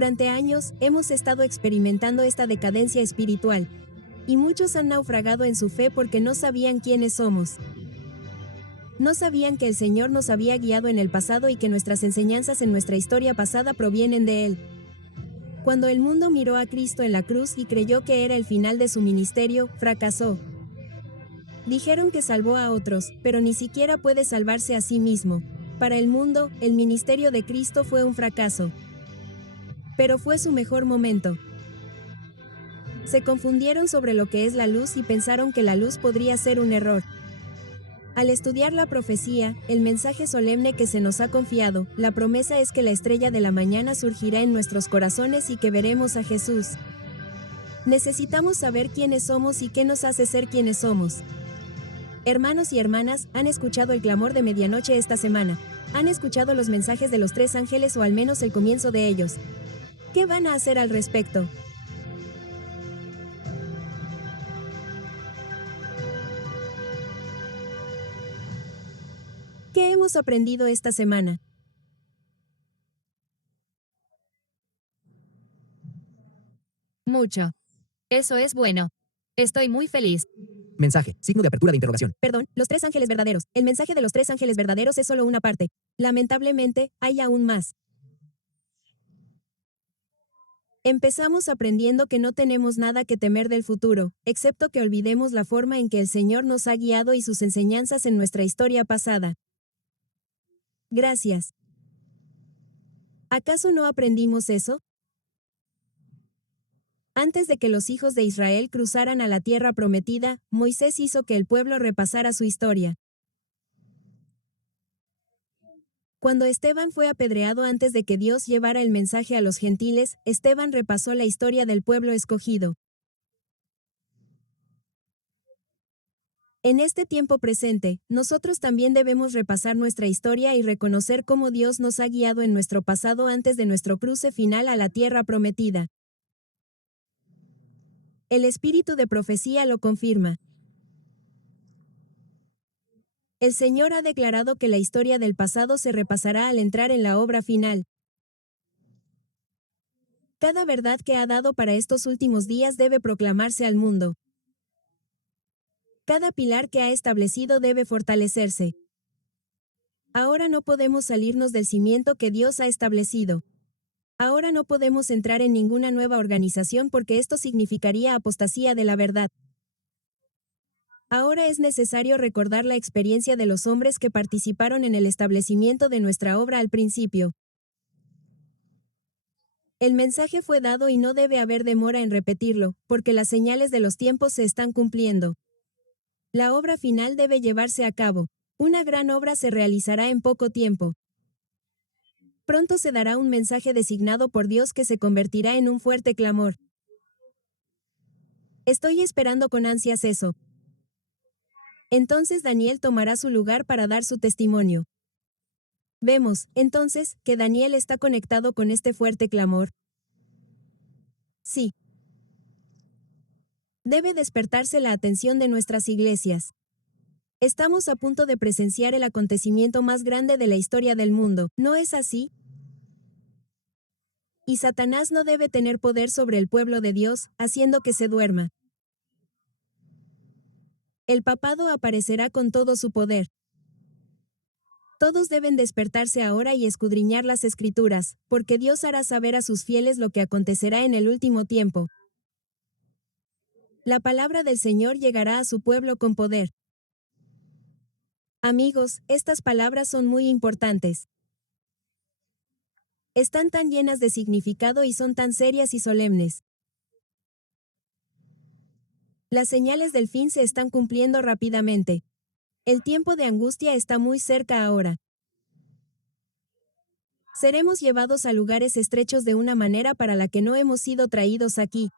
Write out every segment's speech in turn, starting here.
Durante años, hemos estado experimentando esta decadencia espiritual, y muchos han naufragado en su fe porque no sabían quiénes somos. No sabían que el Señor nos había guiado en el pasado y que nuestras enseñanzas en nuestra historia pasada provienen de Él. Cuando el mundo miró a Cristo en la cruz y creyó que era el final de su ministerio, fracasó. Dijeron que salvó a otros, pero ni siquiera puede salvarse a sí mismo. Para el mundo, el ministerio de Cristo fue un fracaso. Pero fue su mejor momento. Se confundieron sobre lo que es la luz y pensaron que la luz podría ser un error. Al estudiar la profecía, el mensaje solemne que se nos ha confiado, la promesa es que la estrella de la mañana surgirá en nuestros corazones y que veremos a Jesús. Necesitamos saber quiénes somos y qué nos hace ser quienes somos. Hermanos y hermanas, ¿han escuchado el clamor de medianoche esta semana? ¿Han escuchado los mensajes de los 3 ángeles o al menos el comienzo de ellos? ¿Qué van a hacer al respecto? ¿Qué hemos aprendido esta semana? Mucho. Eso es bueno. Estoy muy feliz. Mensaje, signo de apertura de interrogación. Perdón, los 3 ángeles verdaderos. El mensaje de los 3 ángeles verdaderos es solo una parte. Lamentablemente, hay aún más. Empezamos aprendiendo que no tenemos nada que temer del futuro, excepto que olvidemos la forma en que el Señor nos ha guiado y sus enseñanzas en nuestra historia pasada. Gracias. ¿Acaso no aprendimos eso? Antes de que los hijos de Israel cruzaran a la tierra prometida, Moisés hizo que el pueblo repasara su historia. Cuando Esteban fue apedreado antes de que Dios llevara el mensaje a los gentiles, Esteban repasó la historia del pueblo escogido. En este tiempo presente, nosotros también debemos repasar nuestra historia y reconocer cómo Dios nos ha guiado en nuestro pasado antes de nuestro cruce final a la tierra prometida. El espíritu de profecía lo confirma. El Señor ha declarado que la historia del pasado se repasará al entrar en la obra final. Cada verdad que ha dado para estos últimos días debe proclamarse al mundo. Cada pilar que ha establecido debe fortalecerse. Ahora no podemos salirnos del cimiento que Dios ha establecido. Ahora no podemos entrar en ninguna nueva organización porque esto significaría apostasía de la verdad. Ahora es necesario recordar la experiencia de los hombres que participaron en el establecimiento de nuestra obra al principio. El mensaje fue dado y no debe haber demora en repetirlo, porque las señales de los tiempos se están cumpliendo. La obra final debe llevarse a cabo. Una gran obra se realizará en poco tiempo. Pronto se dará un mensaje designado por Dios que se convertirá en un fuerte clamor. Estoy esperando con ansias eso. Entonces Daniel tomará su lugar para dar su testimonio. Vemos, entonces, que Daniel está conectado con este fuerte clamor. Sí. Debe despertarse la atención de nuestras iglesias. Estamos a punto de presenciar el acontecimiento más grande de la historia del mundo, ¿no es así? Y Satanás no debe tener poder sobre el pueblo de Dios, haciendo que se duerma. El papado aparecerá con todo su poder. Todos deben despertarse ahora y escudriñar las Escrituras, porque Dios hará saber a sus fieles lo que acontecerá en el último tiempo. La palabra del Señor llegará a su pueblo con poder. Amigos, estas palabras son muy importantes. Están tan llenas de significado y son tan serias y solemnes. Las señales del fin se están cumpliendo rápidamente. El tiempo de angustia está muy cerca ahora. Seremos llevados a lugares estrechos de una manera para la que no hemos sido traídos aquí.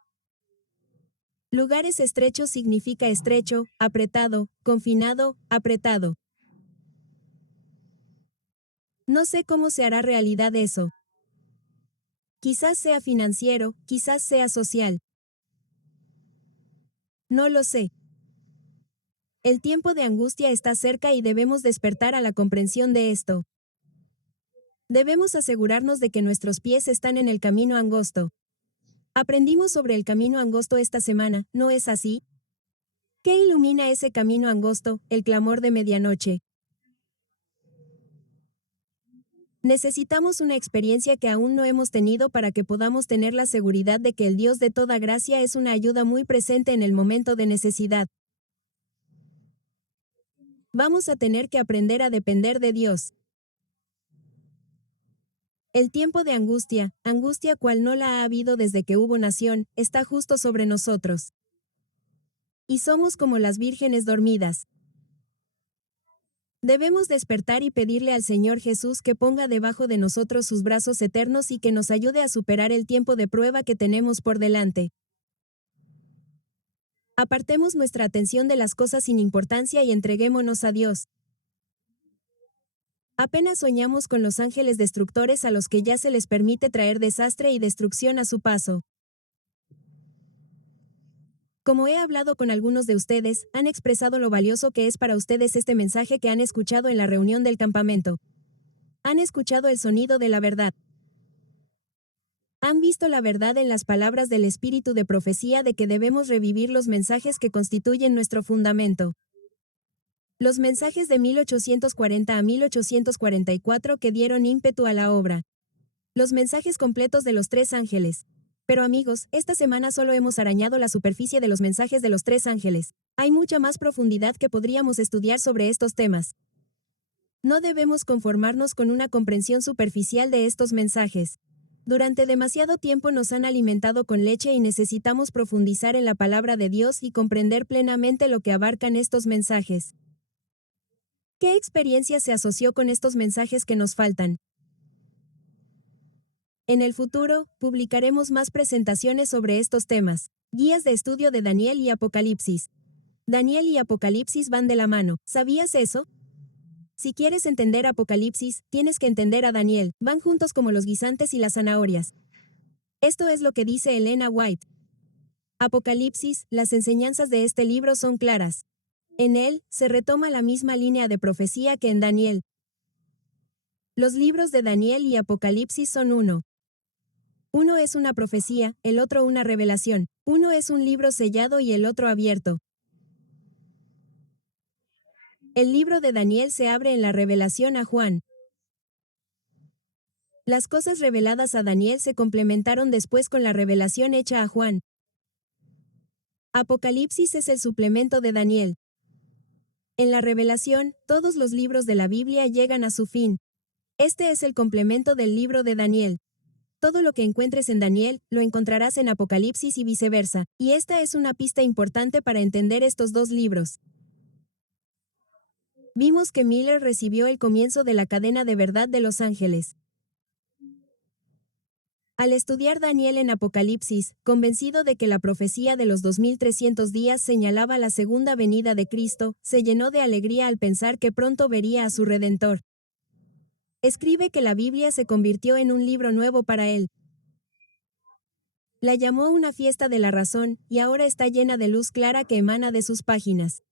Lugares estrechos significa estrecho, apretado, confinado, apretado. No sé cómo se hará realidad eso. Quizás sea financiero, quizás sea social. No lo sé. El tiempo de angustia está cerca y debemos despertar a la comprensión de esto. Debemos asegurarnos de que nuestros pies están en el camino angosto. Aprendimos sobre el camino angosto esta semana, ¿no es así? ¿Qué ilumina ese camino angosto? El clamor de medianoche. Necesitamos una experiencia que aún no hemos tenido para que podamos tener la seguridad de que el Dios de toda gracia es una ayuda muy presente en el momento de necesidad. Vamos a tener que aprender a depender de Dios. El tiempo de angustia, angustia cual no la ha habido desde que hubo nación, está justo sobre nosotros. Y somos como las vírgenes dormidas. Debemos despertar y pedirle al Señor Jesús que ponga debajo de nosotros sus brazos eternos y que nos ayude a superar el tiempo de prueba que tenemos por delante. Apartemos nuestra atención de las cosas sin importancia y entreguémonos a Dios. Apenas soñamos con los ángeles destructores a los que ya se les permite traer desastre y destrucción a su paso. Como he hablado con algunos de ustedes, han expresado lo valioso que es para ustedes este mensaje que han escuchado en la reunión del campamento. Han escuchado el sonido de la verdad. Han visto la verdad en las palabras del espíritu de profecía de que debemos revivir los mensajes que constituyen nuestro fundamento. Los mensajes de 1840 a 1844 que dieron ímpetu a la obra. Los mensajes completos de los tres ángeles. Pero amigos, esta semana solo hemos arañado la superficie de los mensajes de los tres ángeles. Hay mucha más profundidad que podríamos estudiar sobre estos temas. No debemos conformarnos con una comprensión superficial de estos mensajes. Durante demasiado tiempo nos han alimentado con leche y necesitamos profundizar en la palabra de Dios y comprender plenamente lo que abarcan estos mensajes. ¿Qué experiencia se asoció con estos mensajes que nos faltan? En el futuro, publicaremos más presentaciones sobre estos temas. Guías de estudio de Daniel y Apocalipsis. Daniel y Apocalipsis van de la mano. ¿Sabías eso? Si quieres entender Apocalipsis, tienes que entender a Daniel. Van juntos como los guisantes y las zanahorias. Esto es lo que dice Elena White. Apocalipsis, las enseñanzas de este libro son claras. En él, se retoma la misma línea de profecía que en Daniel. Los libros de Daniel y Apocalipsis son uno. Uno es una profecía, el otro una revelación. Uno es un libro sellado y el otro abierto. El libro de Daniel se abre en la revelación a Juan. Las cosas reveladas a Daniel se complementaron después con la revelación hecha a Juan. Apocalipsis es el suplemento de Daniel. En la revelación, todos los libros de la Biblia llegan a su fin. Este es el complemento del libro de Daniel. Todo lo que encuentres en Daniel, lo encontrarás en Apocalipsis y viceversa, y esta es una pista importante para entender estos dos libros. Vimos que Miller recibió el comienzo de la cadena de verdad de los ángeles. Al estudiar Daniel en Apocalipsis, convencido de que la profecía de los 2300 días señalaba la segunda venida de Cristo, se llenó de alegría al pensar que pronto vería a su Redentor. Escribe que la Biblia se convirtió en un libro nuevo para él. La llamó una fiesta de la razón, y ahora está llena de luz clara que emana de sus páginas.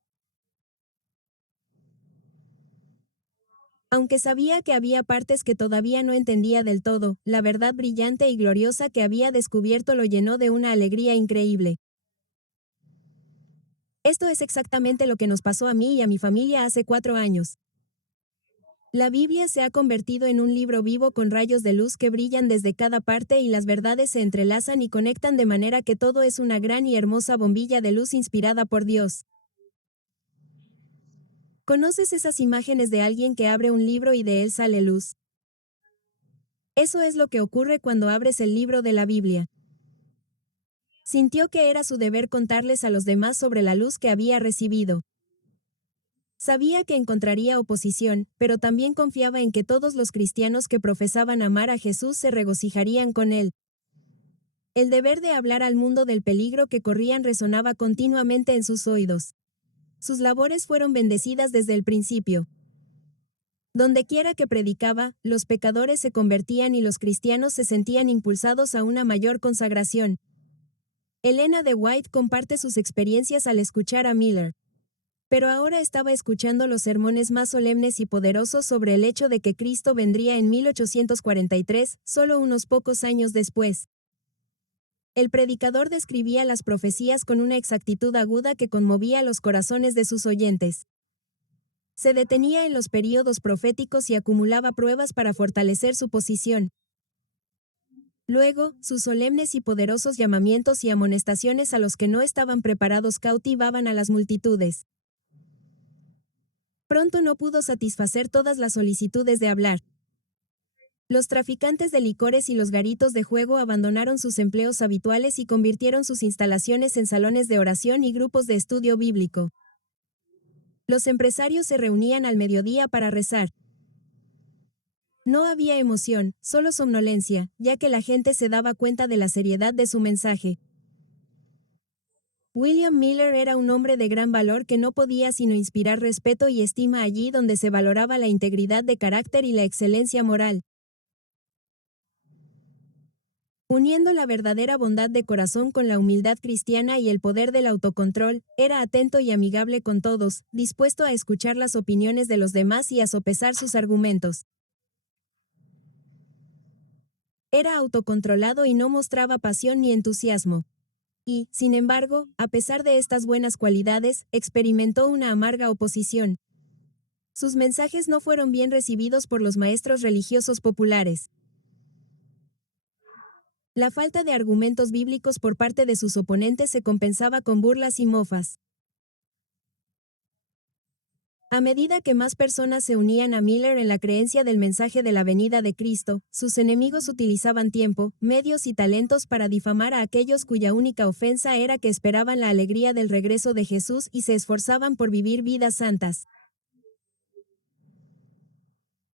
Aunque sabía que había partes que todavía no entendía del todo, la verdad brillante y gloriosa que había descubierto lo llenó de una alegría increíble. Esto es exactamente lo que nos pasó a mí y a mi familia hace 4 años. La Biblia se ha convertido en un libro vivo con rayos de luz que brillan desde cada parte y las verdades se entrelazan y conectan de manera que todo es una gran y hermosa bombilla de luz inspirada por Dios. ¿Conoces esas imágenes de alguien que abre un libro y de él sale luz? Eso es lo que ocurre cuando abres el libro de la Biblia. Sintió que era su deber contarles a los demás sobre la luz que había recibido. Sabía que encontraría oposición, pero también confiaba en que todos los cristianos que profesaban amar a Jesús se regocijarían con él. El deber de hablar al mundo del peligro que corrían resonaba continuamente en sus oídos. Sus labores fueron bendecidas desde el principio. Dondequiera que predicaba, los pecadores se convertían y los cristianos se sentían impulsados a una mayor consagración. Elena de White comparte sus experiencias al escuchar a Miller. Pero ahora estaba escuchando los sermones más solemnes y poderosos sobre el hecho de que Cristo vendría en 1843, solo unos pocos años después. El predicador describía las profecías con una exactitud aguda que conmovía los corazones de sus oyentes. Se detenía en los períodos proféticos y acumulaba pruebas para fortalecer su posición. Luego, sus solemnes y poderosos llamamientos y amonestaciones a los que no estaban preparados cautivaban a las multitudes. Pronto no pudo satisfacer todas las solicitudes de hablar. Los traficantes de licores y los garitos de juego abandonaron sus empleos habituales y convirtieron sus instalaciones en salones de oración y grupos de estudio bíblico. Los empresarios se reunían al mediodía para rezar. No había emoción, solo somnolencia, ya que la gente se daba cuenta de la seriedad de su mensaje. William Miller era un hombre de gran valor que no podía sino inspirar respeto y estima allí donde se valoraba la integridad de carácter y la excelencia moral. Uniendo la verdadera bondad de corazón con la humildad cristiana y el poder del autocontrol, era atento y amigable con todos, dispuesto a escuchar las opiniones de los demás y a sopesar sus argumentos. Era autocontrolado y no mostraba pasión ni entusiasmo. Y, sin embargo, a pesar de estas buenas cualidades, experimentó una amarga oposición. Sus mensajes no fueron bien recibidos por los maestros religiosos populares. La falta de argumentos bíblicos por parte de sus oponentes se compensaba con burlas y mofas. A medida que más personas se unían a Miller en la creencia del mensaje de la venida de Cristo, sus enemigos utilizaban tiempo, medios y talentos para difamar a aquellos cuya única ofensa era que esperaban la alegría del regreso de Jesús y se esforzaban por vivir vidas santas.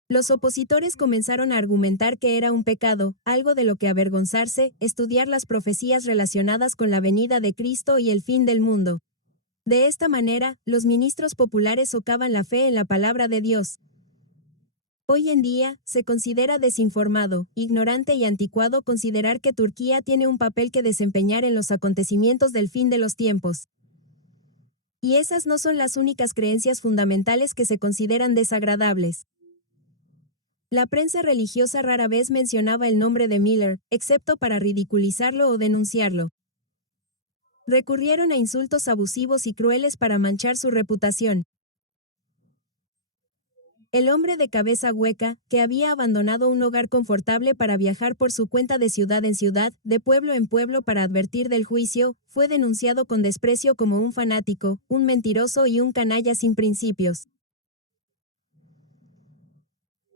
Los opositores comenzaron a argumentar que era un pecado, algo de lo que avergonzarse, estudiar las profecías relacionadas con la venida de Cristo y el fin del mundo. De esta manera, los ministros populares socavan la fe en la palabra de Dios. Hoy en día, se considera desinformado, ignorante y anticuado considerar que Turquía tiene un papel que desempeñar en los acontecimientos del fin de los tiempos. Y esas no son las únicas creencias fundamentales que se consideran desagradables. La prensa religiosa rara vez mencionaba el nombre de Miller, excepto para ridiculizarlo o denunciarlo. Recurrieron a insultos abusivos y crueles para manchar su reputación. El hombre de cabeza hueca, que había abandonado un hogar confortable para viajar por su cuenta de ciudad en ciudad, de pueblo en pueblo para advertir del juicio, fue denunciado con desprecio como un fanático, un mentiroso y un canalla sin principios.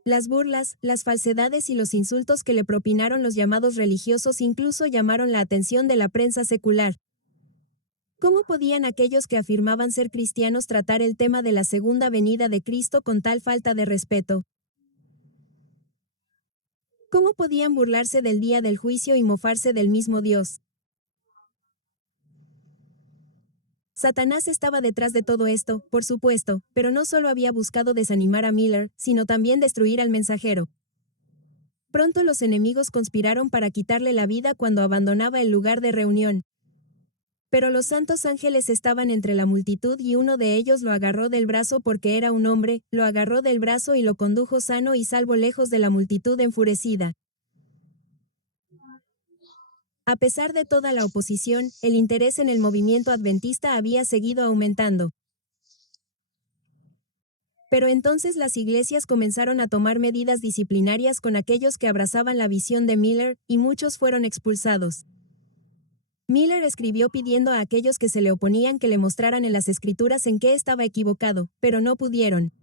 Las burlas, las falsedades y los insultos que le propinaron los llamados religiosos incluso llamaron la atención de la prensa secular. ¿Cómo podían aquellos que afirmaban ser cristianos tratar el tema de la segunda venida de Cristo con tal falta de respeto? ¿Cómo podían burlarse del día del juicio y mofarse del mismo Dios? Satanás estaba detrás de todo esto, por supuesto, pero no solo había buscado desanimar a Miller, sino también destruir al mensajero. Pronto los enemigos conspiraron para quitarle la vida cuando abandonaba el lugar de reunión. Pero los santos ángeles estaban entre la multitud y uno de ellos lo agarró del brazo porque era un hombre, lo agarró del brazo y lo condujo sano y salvo lejos de la multitud enfurecida. A pesar de toda la oposición, el interés en el movimiento adventista había seguido aumentando. Pero entonces las iglesias comenzaron a tomar medidas disciplinarias con aquellos que abrazaban la visión de Miller, y muchos fueron expulsados. Miller escribió pidiendo a aquellos que se le oponían que le mostraran en las escrituras en qué estaba equivocado, pero no pudieron.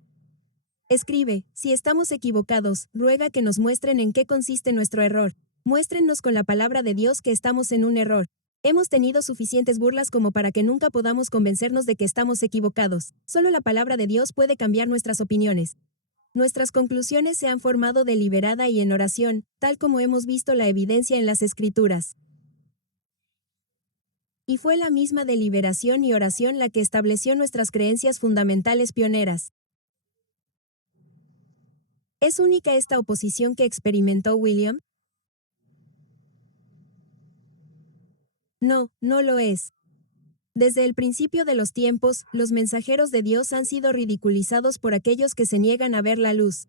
Escribe, si estamos equivocados, ruega que nos muestren en qué consiste nuestro error. Muéstrennos con la palabra de Dios que estamos en un error. Hemos tenido suficientes burlas como para que nunca podamos convencernos de que estamos equivocados. Solo la palabra de Dios puede cambiar nuestras opiniones. Nuestras conclusiones se han formado deliberada y en oración, tal como hemos visto la evidencia en las escrituras. Y fue la misma deliberación y oración la que estableció nuestras creencias fundamentales pioneras. ¿Es única esta oposición que experimentó William? No, no lo es. Desde el principio de los tiempos, los mensajeros de Dios han sido ridiculizados por aquellos que se niegan a ver la luz.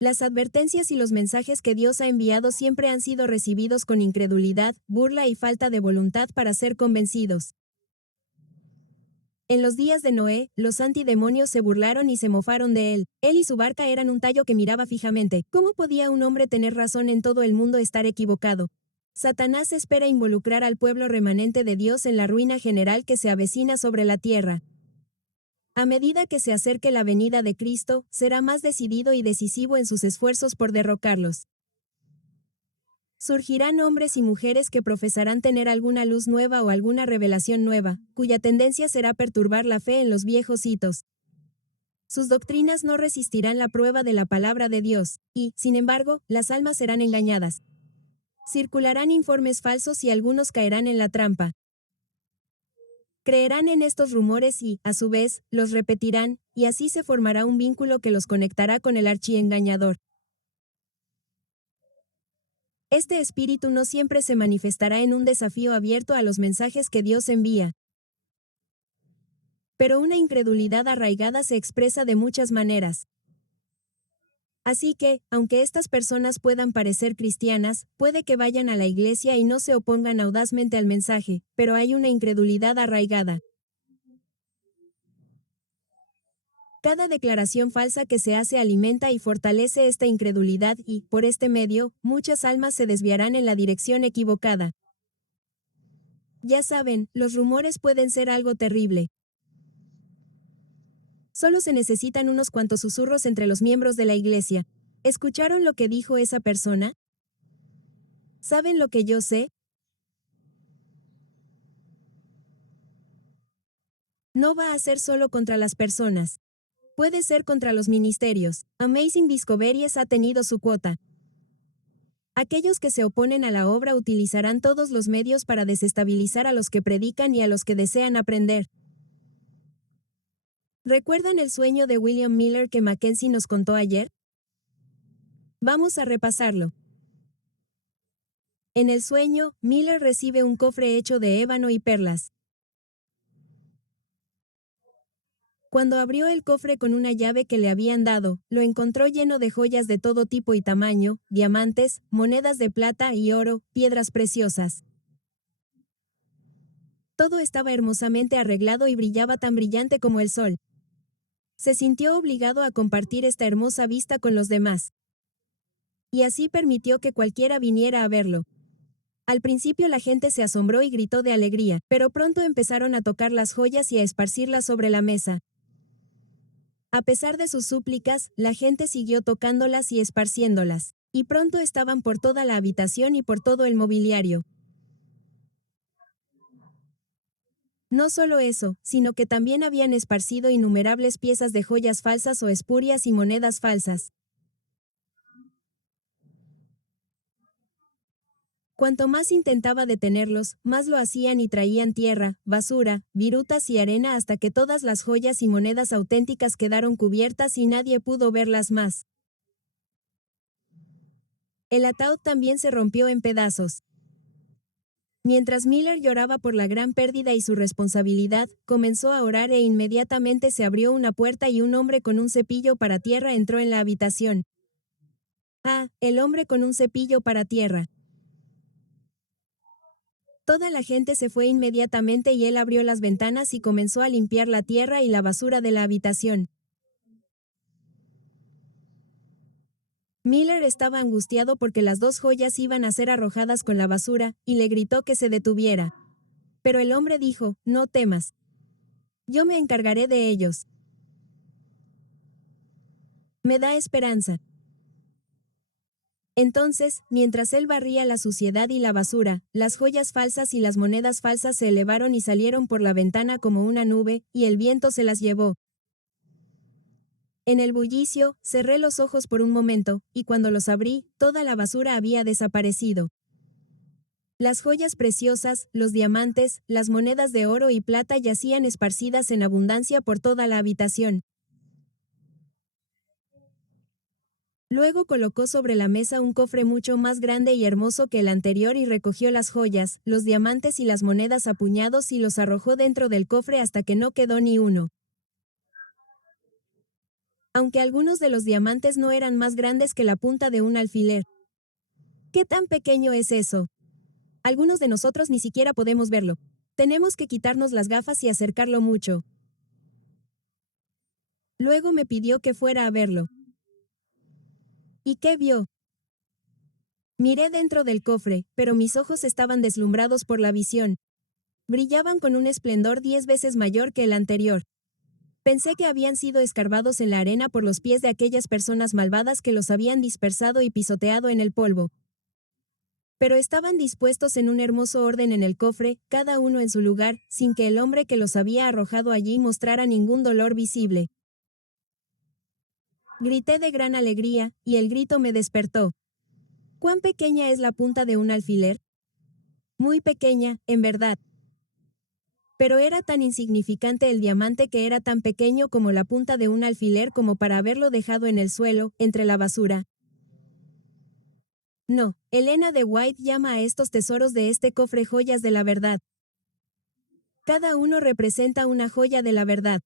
Las advertencias y los mensajes que Dios ha enviado siempre han sido recibidos con incredulidad, burla y falta de voluntad para ser convencidos. En los días de Noé, los antidemonios se burlaron y se mofaron de él. Él y su barca eran un tallo que miraba fijamente. ¿Cómo podía un hombre tener razón en todo el mundo estar equivocado? Satanás espera involucrar al pueblo remanente de Dios en la ruina general que se avecina sobre la tierra. A medida que se acerque la venida de Cristo, será más decidido y decisivo en sus esfuerzos por derrocarlos. Surgirán hombres y mujeres que profesarán tener alguna luz nueva o alguna revelación nueva, cuya tendencia será perturbar la fe en los viejos hitos. Sus doctrinas no resistirán la prueba de la palabra de Dios, y, sin embargo, las almas serán engañadas. Circularán informes falsos y algunos caerán en la trampa. Creerán en estos rumores y, a su vez, los repetirán, y así se formará un vínculo que los conectará con el archiengañador. Este espíritu no siempre se manifestará en un desafío abierto a los mensajes que Dios envía. Pero una incredulidad arraigada se expresa de muchas maneras. Así que, aunque estas personas puedan parecer cristianas, puede que vayan a la iglesia y no se opongan audazmente al mensaje, pero hay una incredulidad arraigada. Cada declaración falsa que se hace alimenta y fortalece esta incredulidad y, por este medio, muchas almas se desviarán en la dirección equivocada. Ya saben, los rumores pueden ser algo terrible. Solo se necesitan unos cuantos susurros entre los miembros de la iglesia. ¿Escucharon lo que dijo esa persona? ¿Saben lo que yo sé? No va a ser solo contra las personas. Puede ser contra los ministerios. Amazing Discoveries ha tenido su cuota. Aquellos que se oponen a la obra utilizarán todos los medios para desestabilizar a los que predican y a los que desean aprender. ¿Recuerdan el sueño de William Miller que Mackenzie nos contó ayer? Vamos a repasarlo. En el sueño, Miller recibe un cofre hecho de ébano y perlas. Cuando abrió el cofre con una llave que le habían dado, lo encontró lleno de joyas de todo tipo y tamaño, diamantes, monedas de plata y oro, piedras preciosas. Todo estaba hermosamente arreglado y brillaba tan brillante como el sol. Se sintió obligado a compartir esta hermosa vista con los demás. Y así permitió que cualquiera viniera a verlo. Al principio la gente se asombró y gritó de alegría, pero pronto empezaron a tocar las joyas y a esparcirlas sobre la mesa. A pesar de sus súplicas, la gente siguió tocándolas y esparciéndolas, y pronto estaban por toda la habitación y por todo el mobiliario. No solo eso, sino que también habían esparcido innumerables piezas de joyas falsas o espurias y monedas falsas. Cuanto más intentaba detenerlos, más lo hacían y traían tierra, basura, virutas y arena hasta que todas las joyas y monedas auténticas quedaron cubiertas y nadie pudo verlas más. El ataúd también se rompió en pedazos. Mientras Miller lloraba por la gran pérdida y su responsabilidad, comenzó a orar e inmediatamente se abrió una puerta y un hombre con un cepillo para tierra entró en la habitación. Ah, el hombre con un cepillo para tierra. Toda la gente se fue inmediatamente y él abrió las ventanas y comenzó a limpiar la tierra y la basura de la habitación. Miller estaba angustiado porque las dos joyas iban a ser arrojadas con la basura, y le gritó que se detuviera. Pero el hombre dijo, no temas. Yo me encargaré de ellos. Me da esperanza. Entonces, mientras él barría la suciedad y la basura, las joyas falsas y las monedas falsas se elevaron y salieron por la ventana como una nube, y el viento se las llevó. En el bullicio, cerré los ojos por un momento, y cuando los abrí, toda la basura había desaparecido. Las joyas preciosas, los diamantes, las monedas de oro y plata yacían esparcidas en abundancia por toda la habitación. Luego colocó sobre la mesa un cofre mucho más grande y hermoso que el anterior y recogió las joyas, los diamantes y las monedas a puñados y los arrojó dentro del cofre hasta que no quedó ni uno. Aunque algunos de los diamantes no eran más grandes que la punta de un alfiler. ¿Qué tan pequeño es eso? Algunos de nosotros ni siquiera podemos verlo. Tenemos que quitarnos las gafas y acercarlo mucho. Luego me pidió que fuera a verlo. ¿Y qué vio? Miré dentro del cofre, pero mis ojos estaban deslumbrados por la visión. Brillaban con un esplendor 10 veces mayor que el anterior. Pensé que habían sido escarbados en la arena por los pies de aquellas personas malvadas que los habían dispersado y pisoteado en el polvo. Pero estaban dispuestos en un hermoso orden en el cofre, cada uno en su lugar, sin que el hombre que los había arrojado allí mostrara ningún dolor visible. Grité de gran alegría, y el grito me despertó. ¿Cuán pequeña es la punta de un alfiler? Muy pequeña, en verdad. Pero era tan insignificante el diamante que era tan pequeño como la punta de un alfiler como para haberlo dejado en el suelo, entre la basura. No, Elena de White llama a estos tesoros de este cofre joyas de la verdad. Cada uno representa una joya de la verdad.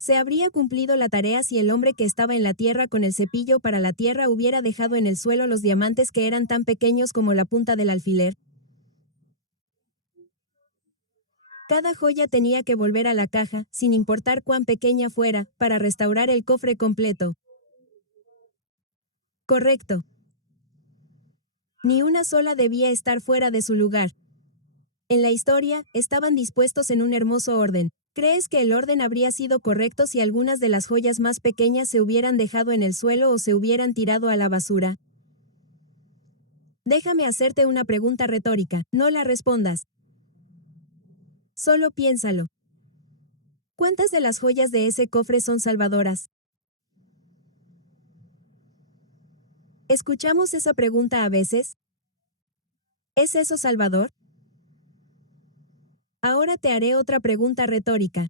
Se habría cumplido la tarea si el hombre que estaba en la tierra con el cepillo para la tierra hubiera dejado en el suelo los diamantes que eran tan pequeños como la punta del alfiler. Cada joya tenía que volver a la caja, sin importar cuán pequeña fuera, para restaurar el cofre completo. Correcto. Ni una sola debía estar fuera de su lugar. En la historia, estaban dispuestos en un hermoso orden. ¿Crees que el orden habría sido correcto si algunas de las joyas más pequeñas se hubieran dejado en el suelo o se hubieran tirado a la basura? Déjame hacerte una pregunta retórica, no la respondas. Solo piénsalo. ¿Cuántas de las joyas de ese cofre son salvadoras? ¿Escuchamos esa pregunta a veces? ¿Es eso salvador? Ahora te haré otra pregunta retórica.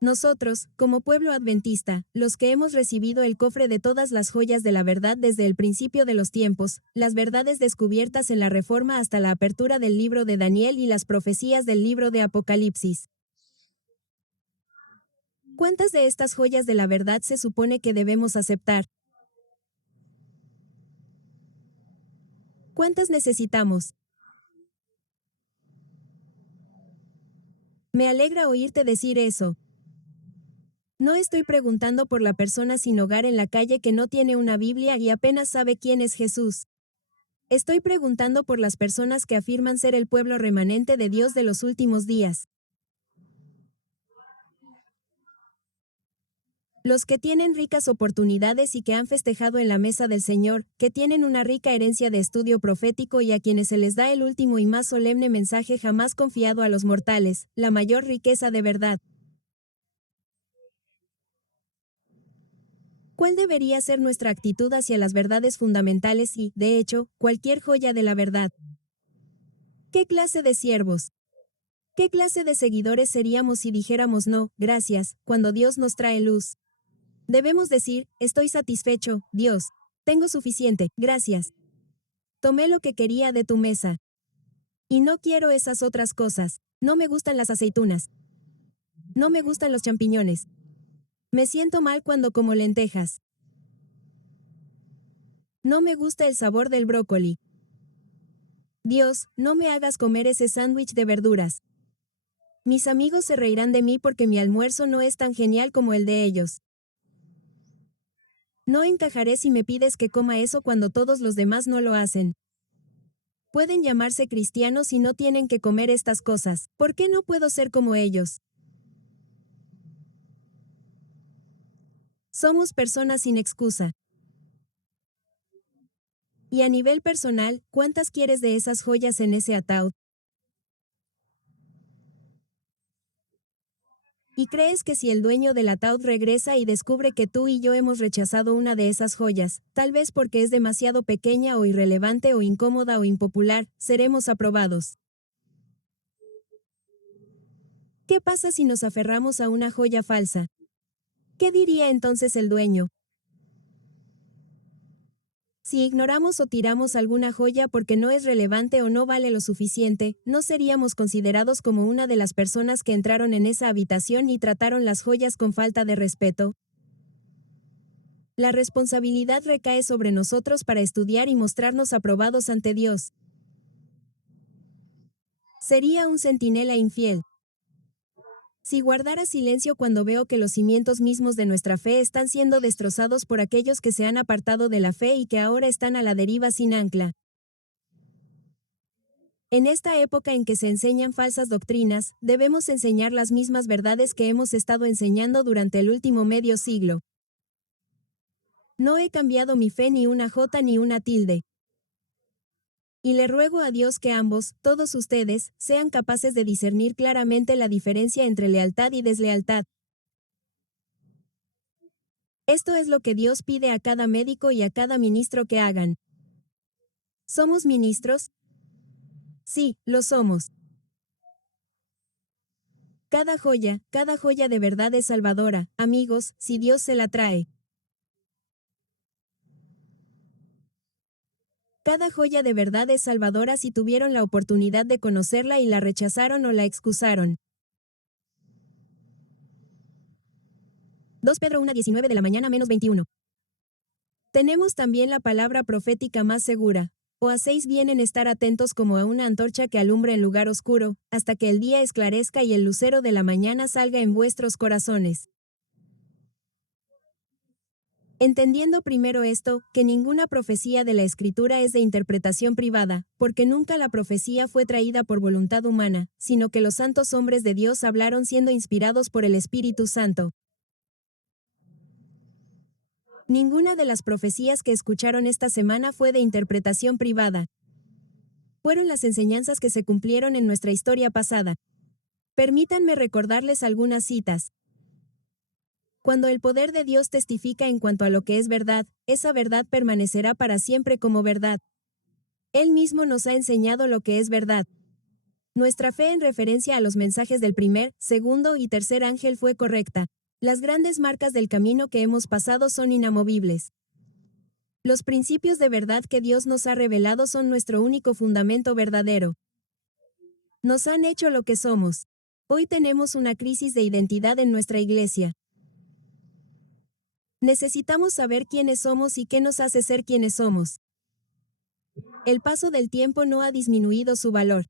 Nosotros, como pueblo adventista, los que hemos recibido el cofre de todas las joyas de la verdad desde el principio de los tiempos, las verdades descubiertas en la Reforma hasta la apertura del libro de Daniel y las profecías del libro de Apocalipsis. ¿Cuántas de estas joyas de la verdad se supone que debemos aceptar? ¿Cuántas necesitamos? Me alegra oírte decir eso. No estoy preguntando por la persona sin hogar en la calle que no tiene una Biblia y apenas sabe quién es Jesús. Estoy preguntando por las personas que afirman ser el pueblo remanente de Dios de los últimos días. Los que tienen ricas oportunidades y que han festejado en la mesa del Señor, que tienen una rica herencia de estudio profético y a quienes se les da el último y más solemne mensaje jamás confiado a los mortales, la mayor riqueza de verdad. ¿Cuál debería ser nuestra actitud hacia las verdades fundamentales y, de hecho, cualquier joya de la verdad? ¿Qué clase de siervos? ¿Qué clase de seguidores seríamos si dijéramos no, gracias, cuando Dios nos trae luz? Debemos decir, estoy satisfecho, Dios. Tengo suficiente, gracias. Tomé lo que quería de tu mesa. Y no quiero esas otras cosas. No me gustan las aceitunas. No me gustan los champiñones. Me siento mal cuando como lentejas. No me gusta el sabor del brócoli. Dios, no me hagas comer ese sándwich de verduras. Mis amigos se reirán de mí porque mi almuerzo no es tan genial como el de ellos. No encajaré si me pides que coma eso cuando todos los demás no lo hacen. Pueden llamarse cristianos y no tienen que comer estas cosas. ¿Por qué no puedo ser como ellos? Somos personas sin excusa. Y a nivel personal, ¿cuántas quieres de esas joyas en ese ataúd? ¿Y crees que si el dueño del ataúd regresa y descubre que tú y yo hemos rechazado una de esas joyas, tal vez porque es demasiado pequeña o irrelevante o incómoda o impopular, seremos aprobados? ¿Qué pasa si nos aferramos a una joya falsa? ¿Qué diría entonces el dueño? Si ignoramos o tiramos alguna joya porque no es relevante o no vale lo suficiente, no seríamos considerados como una de las personas que entraron en esa habitación y trataron las joyas con falta de respeto. La responsabilidad recae sobre nosotros para estudiar y mostrarnos aprobados ante Dios. Sería un centinela infiel. Si guardara silencio cuando veo que los cimientos mismos de nuestra fe están siendo destrozados por aquellos que se han apartado de la fe y que ahora están a la deriva sin ancla. En esta época en que se enseñan falsas doctrinas, debemos enseñar las mismas verdades que hemos estado enseñando durante el último medio siglo. No he cambiado mi fe ni una jota ni una tilde. Y le ruego a Dios que ambos, todos ustedes, sean capaces de discernir claramente la diferencia entre lealtad y deslealtad. Esto es lo que Dios pide a cada médico y a cada ministro que hagan. ¿Somos ministros? Sí, lo somos. Cada joya de verdad es salvadora, amigos, si Dios se la trae. Cada joya de verdad es salvadora si tuvieron la oportunidad de conocerla y la rechazaron o la excusaron. 2 Pedro 1:19 de la mañana -21. Tenemos también la palabra profética más segura. O hacéis bien en estar atentos como a una antorcha que alumbra en lugar oscuro, hasta que el día esclarezca y el lucero de la mañana salga en vuestros corazones. Entendiendo primero esto, que ninguna profecía de la Escritura es de interpretación privada, porque nunca la profecía fue traída por voluntad humana, sino que los santos hombres de Dios hablaron siendo inspirados por el Espíritu Santo. Ninguna de las profecías que escucharon esta semana fue de interpretación privada. Fueron las enseñanzas que se cumplieron en nuestra historia pasada. Permítanme recordarles algunas citas. Cuando el poder de Dios testifica en cuanto a lo que es verdad, esa verdad permanecerá para siempre como verdad. Él mismo nos ha enseñado lo que es verdad. Nuestra fe en referencia a los mensajes del primer, segundo y tercer ángel fue correcta. Las grandes marcas del camino que hemos pasado son inamovibles. Los principios de verdad que Dios nos ha revelado son nuestro único fundamento verdadero. Nos han hecho lo que somos. Hoy tenemos una crisis de identidad en nuestra iglesia. Necesitamos saber quiénes somos y qué nos hace ser quienes somos. El paso del tiempo no ha disminuido su valor.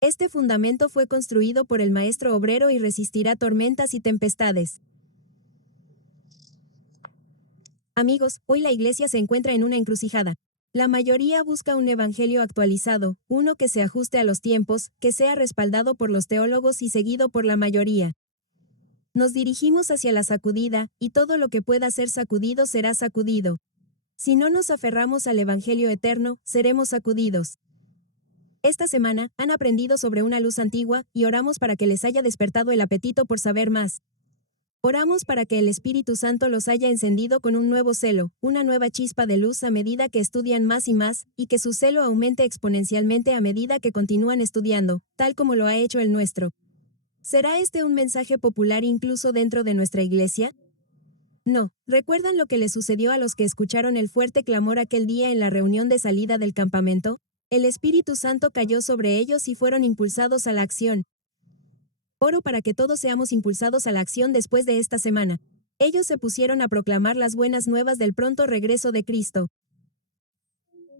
Este fundamento fue construido por el maestro obrero y resistirá tormentas y tempestades. Amigos, hoy la iglesia se encuentra en una encrucijada. La mayoría busca un evangelio actualizado, uno que se ajuste a los tiempos, que sea respaldado por los teólogos y seguido por la mayoría. Nos dirigimos hacia la sacudida, y todo lo que pueda ser sacudido será sacudido. Si no nos aferramos al Evangelio eterno, seremos sacudidos. Esta semana, han aprendido sobre una luz antigua, y oramos para que les haya despertado el apetito por saber más. Oramos para que el Espíritu Santo los haya encendido con un nuevo celo, una nueva chispa de luz a medida que estudian más y más, y que su celo aumente exponencialmente a medida que continúan estudiando, tal como lo ha hecho el nuestro. ¿Será este un mensaje popular incluso dentro de nuestra iglesia? No. ¿Recuerdan lo que le sucedió a los que escucharon el fuerte clamor aquel día en la reunión de salida del campamento? El Espíritu Santo cayó sobre ellos y fueron impulsados a la acción. Oro para que todos seamos impulsados a la acción después de esta semana. Ellos se pusieron a proclamar las buenas nuevas del pronto regreso de Cristo.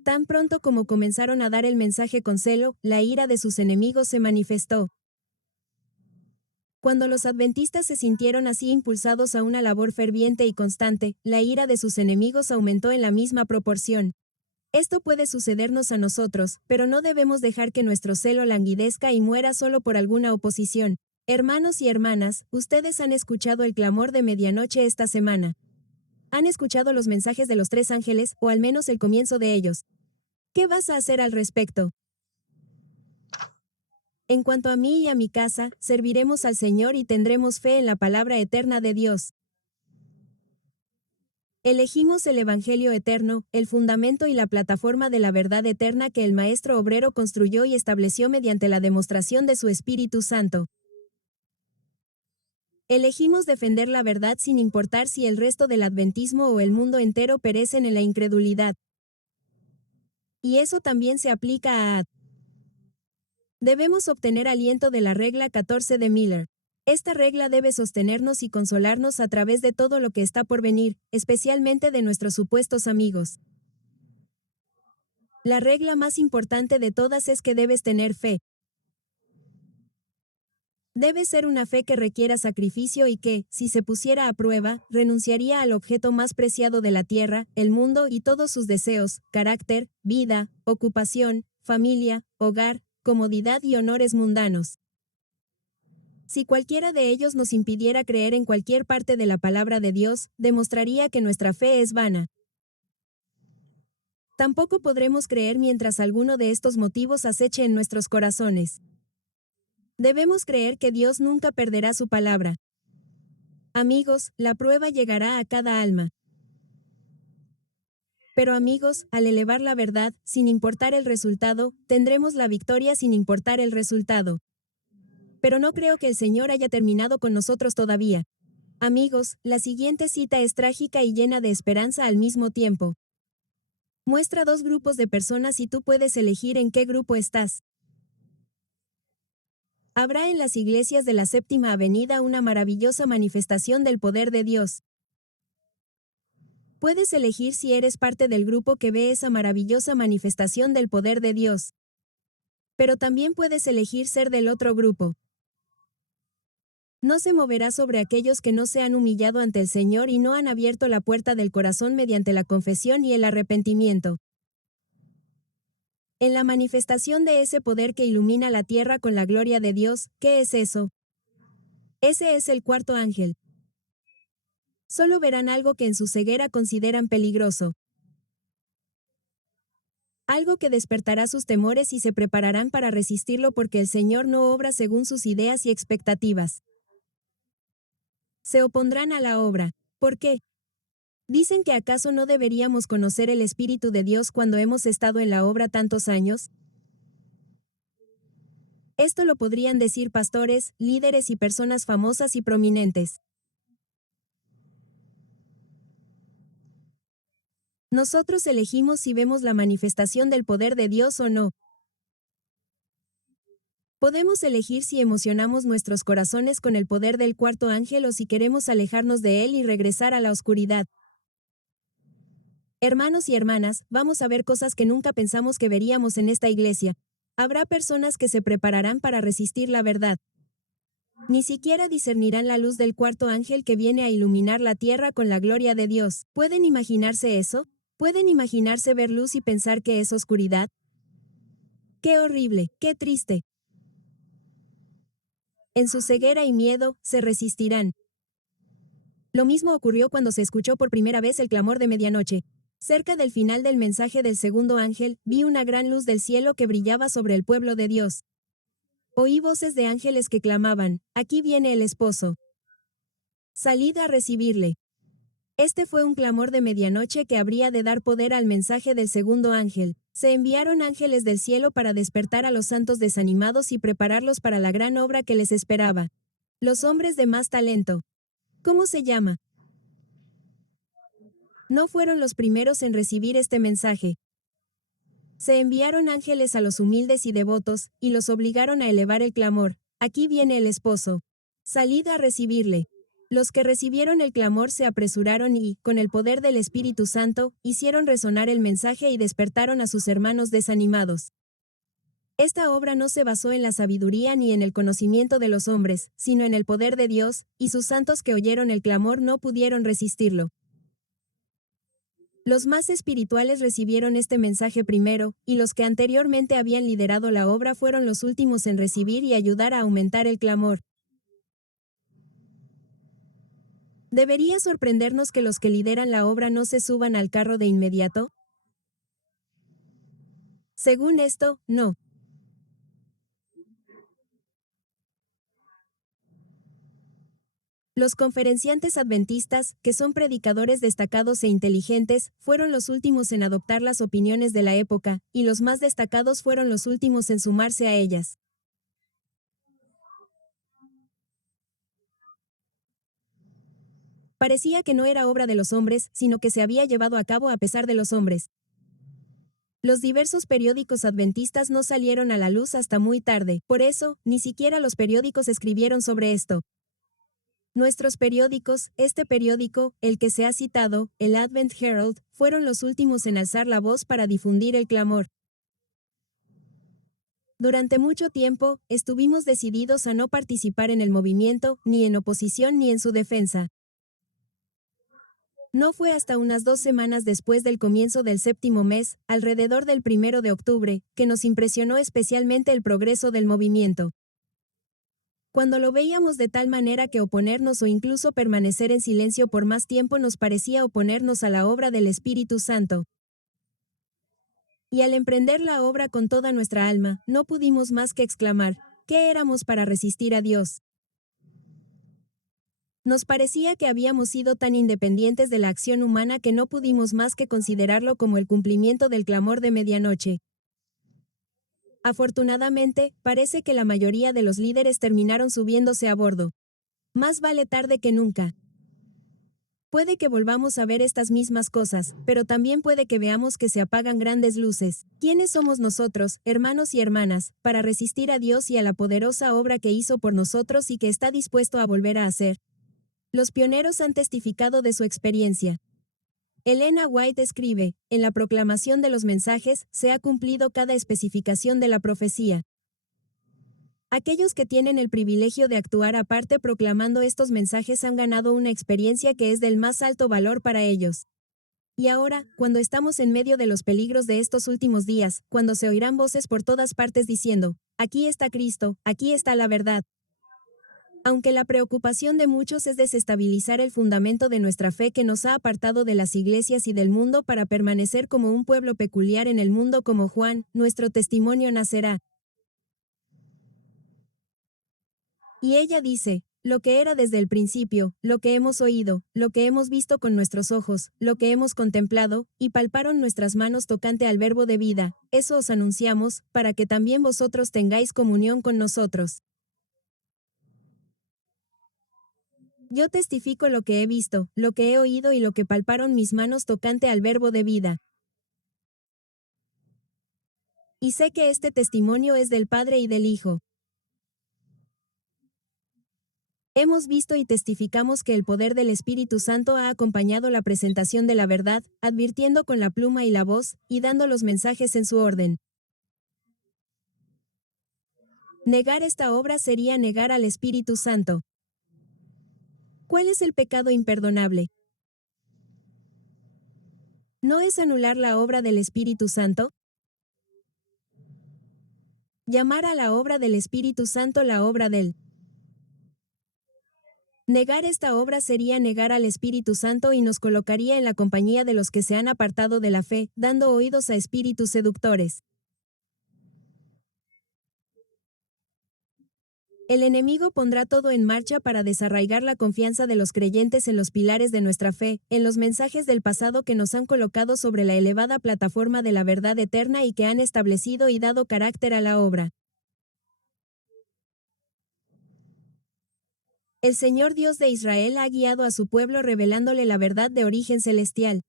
Tan pronto como comenzaron a dar el mensaje con celo, la ira de sus enemigos se manifestó. Cuando los adventistas se sintieron así impulsados a una labor ferviente y constante, la ira de sus enemigos aumentó en la misma proporción. Esto puede sucedernos a nosotros, pero no debemos dejar que nuestro celo languidezca y muera solo por alguna oposición. Hermanos y hermanas, ustedes han escuchado el clamor de medianoche esta semana. Han escuchado los mensajes de los 3 ángeles, o al menos el comienzo de ellos. ¿Qué vas a hacer al respecto? En cuanto a mí y a mi casa, serviremos al Señor y tendremos fe en la palabra eterna de Dios. Elegimos el Evangelio eterno, el fundamento y la plataforma de la verdad eterna que el maestro obrero construyó y estableció mediante la demostración de su Espíritu Santo. Elegimos defender la verdad sin importar si el resto del adventismo o el mundo entero perecen en la incredulidad. Y eso también se aplica a... Debemos obtener aliento de la regla 14 de Miller. Esta regla debe sostenernos y consolarnos a través de todo lo que está por venir, especialmente de nuestros supuestos amigos. La regla más importante de todas es que debes tener fe. Debe ser una fe que requiera sacrificio y que, si se pusiera a prueba, renunciaría al objeto más preciado de la tierra, el mundo y todos sus deseos, carácter, vida, ocupación, familia, hogar, comodidad y honores mundanos. Si cualquiera de ellos nos impidiera creer en cualquier parte de la palabra de Dios, demostraría que nuestra fe es vana. Tampoco podremos creer mientras alguno de estos motivos aceche en nuestros corazones. Debemos creer que Dios nunca perderá su palabra. Amigos, la prueba llegará a cada alma. Pero amigos, al elevar la verdad, sin importar el resultado, tendremos la victoria sin importar el resultado. Pero no creo que el Señor haya terminado con nosotros todavía. Amigos, la siguiente cita es trágica y llena de esperanza al mismo tiempo. Muestra dos grupos de personas y tú puedes elegir en qué grupo estás. Habrá en las iglesias de la Séptima Avenida una maravillosa manifestación del poder de Dios. Puedes elegir si eres parte del grupo que ve esa maravillosa manifestación del poder de Dios. Pero también puedes elegir ser del otro grupo. No se moverá sobre aquellos que no se han humillado ante el Señor y no han abierto la puerta del corazón mediante la confesión y el arrepentimiento. En la manifestación de ese poder que ilumina la tierra con la gloria de Dios, ¿qué es eso? Ese es el cuarto ángel. Solo verán algo que en su ceguera consideran peligroso. Algo que despertará sus temores y se prepararán para resistirlo porque el Señor no obra según sus ideas y expectativas. Se opondrán a la obra. ¿Por qué? ¿Dicen que acaso no deberíamos conocer el Espíritu de Dios cuando hemos estado en la obra tantos años? Esto lo podrían decir pastores, líderes y personas famosas y prominentes. Nosotros elegimos si vemos la manifestación del poder de Dios o no. Podemos elegir si emocionamos nuestros corazones con el poder del cuarto ángel o si queremos alejarnos de él y regresar a la oscuridad. Hermanos y hermanas, vamos a ver cosas que nunca pensamos que veríamos en esta iglesia. Habrá personas que se prepararán para resistir la verdad. Ni siquiera discernirán la luz del cuarto ángel que viene a iluminar la tierra con la gloria de Dios. ¿Pueden imaginarse eso? ¿Pueden imaginarse ver luz y pensar que es oscuridad? ¡Qué horrible! ¡Qué triste! En su ceguera y miedo, se resistirán. Lo mismo ocurrió cuando se escuchó por primera vez el clamor de medianoche. Cerca del final del mensaje del segundo ángel, vi una gran luz del cielo que brillaba sobre el pueblo de Dios. Oí voces de ángeles que clamaban, «Aquí viene el esposo. Salid a recibirle». Este fue un clamor de medianoche que habría de dar poder al mensaje del segundo ángel. Se enviaron ángeles del cielo para despertar a los santos desanimados y prepararlos para la gran obra que les esperaba. Los hombres de más talento. ¿Cómo se llama? No fueron los primeros en recibir este mensaje. Se enviaron ángeles a los humildes y devotos, y los obligaron a elevar el clamor, «Aquí viene el esposo. Salid a recibirle». Los que recibieron el clamor se apresuraron y, con el poder del Espíritu Santo, hicieron resonar el mensaje y despertaron a sus hermanos desanimados. Esta obra no se basó en la sabiduría ni en el conocimiento de los hombres, sino en el poder de Dios, y sus santos que oyeron el clamor no pudieron resistirlo. Los más espirituales recibieron este mensaje primero, y los que anteriormente habían liderado la obra fueron los últimos en recibir y ayudar a aumentar el clamor. ¿Debería sorprendernos que los que lideran la obra no se suban al carro de inmediato? Según esto, no. Los conferenciantes adventistas, que son predicadores destacados e inteligentes, fueron los últimos en adoptar las opiniones de la época, y los más destacados fueron los últimos en sumarse a ellas. Parecía que no era obra de los hombres, sino que se había llevado a cabo a pesar de los hombres. Los diversos periódicos adventistas no salieron a la luz hasta muy tarde, por eso, ni siquiera los periódicos escribieron sobre esto. Nuestros periódicos, este periódico, el que se ha citado, el Advent Herald, fueron los últimos en alzar la voz para difundir el clamor. Durante mucho tiempo, estuvimos decididos a no participar en el movimiento, ni en oposición ni en su defensa. No fue hasta unas 2 semanas después del comienzo del séptimo mes, alrededor del 1 de octubre, que nos impresionó especialmente el progreso del movimiento. Cuando lo veíamos de tal manera que oponernos o incluso permanecer en silencio por más tiempo nos parecía oponernos a la obra del Espíritu Santo. Y al emprender la obra con toda nuestra alma, no pudimos más que exclamar, ¿qué éramos para resistir a Dios? Nos parecía que habíamos sido tan independientes de la acción humana que no pudimos más que considerarlo como el cumplimiento del clamor de medianoche. Afortunadamente, parece que la mayoría de los líderes terminaron subiéndose a bordo. Más vale tarde que nunca. Puede que volvamos a ver estas mismas cosas, pero también puede que veamos que se apagan grandes luces. ¿Quiénes somos nosotros, hermanos y hermanas, para resistir a Dios y a la poderosa obra que hizo por nosotros y que está dispuesto a volver a hacer? Los pioneros han testificado de su experiencia. Elena White escribe, en la proclamación de los mensajes, se ha cumplido cada especificación de la profecía. Aquellos que tienen el privilegio de actuar aparte proclamando estos mensajes han ganado una experiencia que es del más alto valor para ellos. Y ahora, cuando estamos en medio de los peligros de estos últimos días, cuando se oirán voces por todas partes diciendo, aquí está Cristo, aquí está la verdad. Aunque la preocupación de muchos es desestabilizar el fundamento de nuestra fe que nos ha apartado de las iglesias y del mundo para permanecer como un pueblo peculiar en el mundo como Juan, nuestro testimonio nacerá. Y ella dice, lo que era desde el principio, lo que hemos oído, lo que hemos visto con nuestros ojos, lo que hemos contemplado, y palparon nuestras manos tocante al verbo de vida, eso os anunciamos, para que también vosotros tengáis comunión con nosotros. Yo testifico lo que he visto, lo que he oído y lo que palparon mis manos tocante al verbo de vida. Y sé que este testimonio es del Padre y del Hijo. Hemos visto y testificamos que el poder del Espíritu Santo ha acompañado la presentación de la verdad, advirtiendo con la pluma y la voz, y dando los mensajes en su orden. Negar esta obra sería negar al Espíritu Santo. ¿Cuál es el pecado imperdonable? ¿No es anular la obra del Espíritu Santo? Llamar a la obra del Espíritu Santo la obra del. Negar esta obra sería negar al Espíritu Santo y nos colocaría en la compañía de los que se han apartado de la fe, dando oídos a espíritus seductores. El enemigo pondrá todo en marcha para desarraigar la confianza de los creyentes en los pilares de nuestra fe, en los mensajes del pasado que nos han colocado sobre la elevada plataforma de la verdad eterna y que han establecido y dado carácter a la obra. El Señor Dios de Israel ha guiado a su pueblo revelándole la verdad de origen celestial.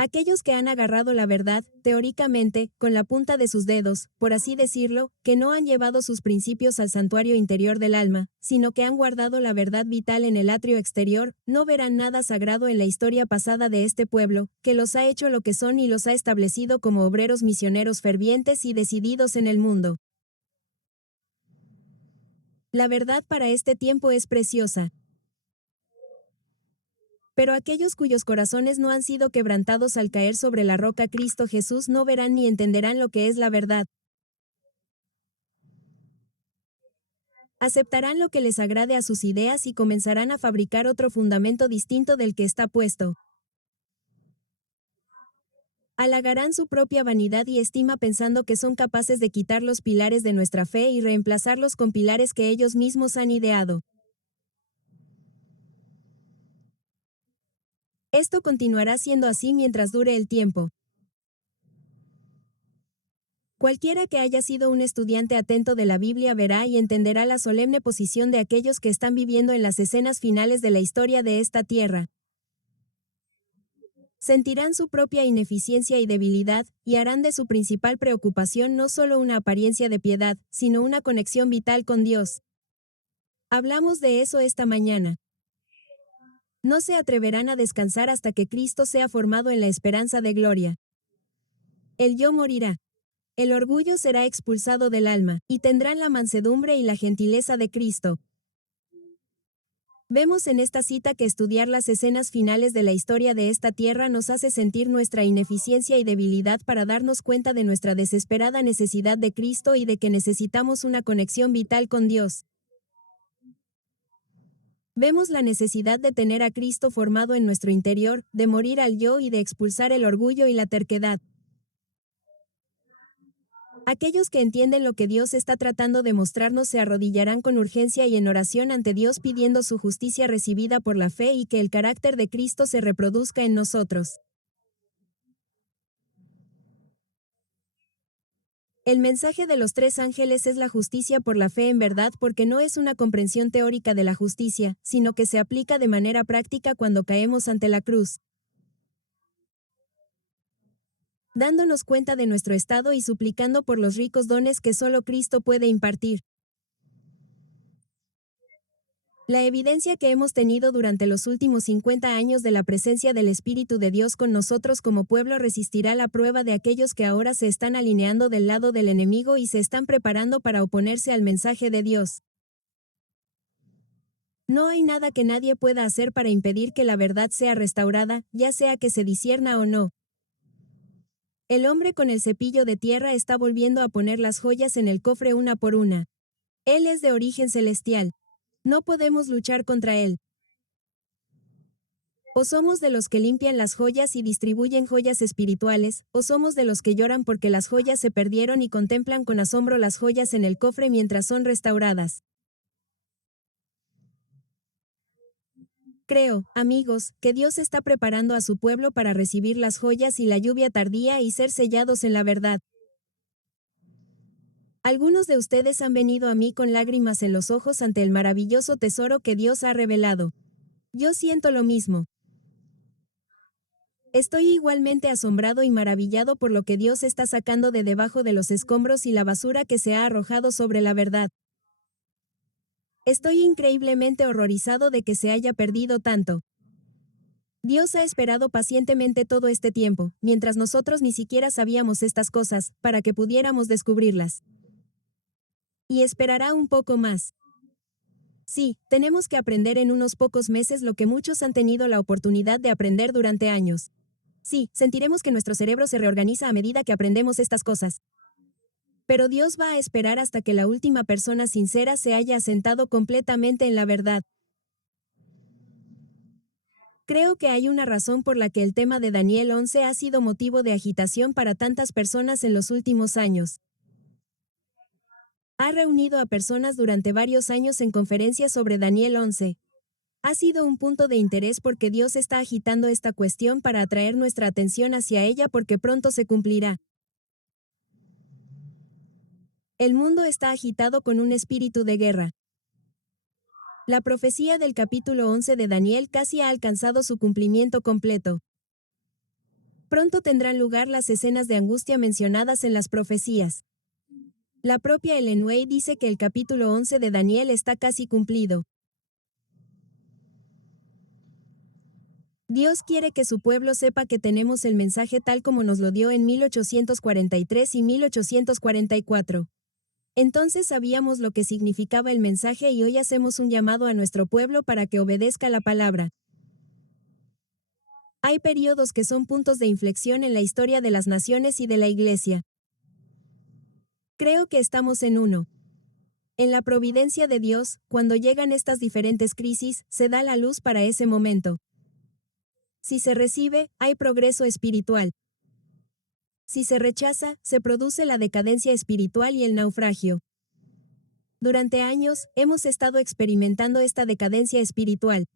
Aquellos que han agarrado la verdad, teóricamente, con la punta de sus dedos, por así decirlo, que no han llevado sus principios al santuario interior del alma, sino que han guardado la verdad vital en el atrio exterior, no verán nada sagrado en la historia pasada de este pueblo, que los ha hecho lo que son y los ha establecido como obreros misioneros fervientes y decididos en el mundo. La verdad para este tiempo es preciosa. Pero aquellos cuyos corazones no han sido quebrantados al caer sobre la roca Cristo Jesús no verán ni entenderán lo que es la verdad. Aceptarán lo que les agrade a sus ideas y comenzarán a fabricar otro fundamento distinto del que está puesto. Halagarán su propia vanidad y estima pensando que son capaces de quitar los pilares de nuestra fe y reemplazarlos con pilares que ellos mismos han ideado. Esto continuará siendo así mientras dure el tiempo. Cualquiera que haya sido un estudiante atento de la Biblia verá y entenderá la solemne posición de aquellos que están viviendo en las escenas finales de la historia de esta tierra. Sentirán su propia ineficiencia y debilidad, y harán de su principal preocupación no solo una apariencia de piedad, sino una conexión vital con Dios. Hablamos de eso esta mañana. No se atreverán a descansar hasta que Cristo sea formado en la esperanza de gloria. El yo morirá. El orgullo será expulsado del alma, y tendrán la mansedumbre y la gentileza de Cristo. Vemos en esta cita que estudiar las escenas finales de la historia de esta tierra nos hace sentir nuestra ineficiencia y debilidad para darnos cuenta de nuestra desesperada necesidad de Cristo y de que necesitamos una conexión vital con Dios. Vemos la necesidad de tener a Cristo formado en nuestro interior, de morir al yo y de expulsar el orgullo y la terquedad. Aquellos que entienden lo que Dios está tratando de mostrarnos se arrodillarán con urgencia y en oración ante Dios pidiendo su justicia recibida por la fe y que el carácter de Cristo se reproduzca en nosotros. El mensaje de los tres ángeles es la justicia por la fe en verdad porque no es una comprensión teórica de la justicia, sino que se aplica de manera práctica cuando caemos ante la cruz. Dándonos cuenta de nuestro estado y suplicando por los ricos dones que solo Cristo puede impartir. La evidencia que hemos tenido durante los últimos 50 años de la presencia del Espíritu de Dios con nosotros como pueblo resistirá la prueba de aquellos que ahora se están alineando del lado del enemigo y se están preparando para oponerse al mensaje de Dios. No hay nada que nadie pueda hacer para impedir que la verdad sea restaurada, ya sea que se discierna o no. El hombre con el cepillo de tierra está volviendo a poner las joyas en el cofre una por una. Él es de origen celestial. No podemos luchar contra él. O somos de los que limpian las joyas y distribuyen joyas espirituales, o somos de los que lloran porque las joyas se perdieron y contemplan con asombro las joyas en el cofre mientras son restauradas. Creo, amigos, que Dios está preparando a su pueblo para recibir las joyas y la lluvia tardía y ser sellados en la verdad. Algunos de ustedes han venido a mí con lágrimas en los ojos ante el maravilloso tesoro que Dios ha revelado. Yo siento lo mismo. Estoy igualmente asombrado y maravillado por lo que Dios está sacando de debajo de los escombros y la basura que se ha arrojado sobre la verdad. Estoy increíblemente horrorizado de que se haya perdido tanto. Dios ha esperado pacientemente todo este tiempo, mientras nosotros ni siquiera sabíamos estas cosas, para que pudiéramos descubrirlas. Y esperará un poco más. Sí, tenemos que aprender en unos pocos meses lo que muchos han tenido la oportunidad de aprender durante años. Sí, sentiremos que nuestro cerebro se reorganiza a medida que aprendemos estas cosas. Pero Dios va a esperar hasta que la última persona sincera se haya asentado completamente en la verdad. Creo que hay una razón por la que el tema de Daniel 11 ha sido motivo de agitación para tantas personas en los últimos años. Ha reunido a personas durante varios años en conferencias sobre Daniel 11. Ha sido un punto de interés porque Dios está agitando esta cuestión para atraer nuestra atención hacia ella porque pronto se cumplirá. El mundo está agitado con un espíritu de guerra. La profecía del capítulo 11 de Daniel casi ha alcanzado su cumplimiento completo. Pronto tendrán lugar las escenas de angustia mencionadas en las profecías. La propia Ellen White dice que el capítulo 11 de Daniel está casi cumplido. Dios quiere que su pueblo sepa que tenemos el mensaje tal como nos lo dio en 1843 y 1844. Entonces sabíamos lo que significaba el mensaje y hoy hacemos un llamado a nuestro pueblo para que obedezca la palabra. Hay periodos que son puntos de inflexión en la historia de las naciones y de la Iglesia. Creo que estamos en uno. En la providencia de Dios, cuando llegan estas diferentes crisis, se da la luz para ese momento. Si se recibe, hay progreso espiritual. Si se rechaza, se produce la decadencia espiritual y el naufragio. Durante años, hemos estado experimentando esta decadencia espiritual.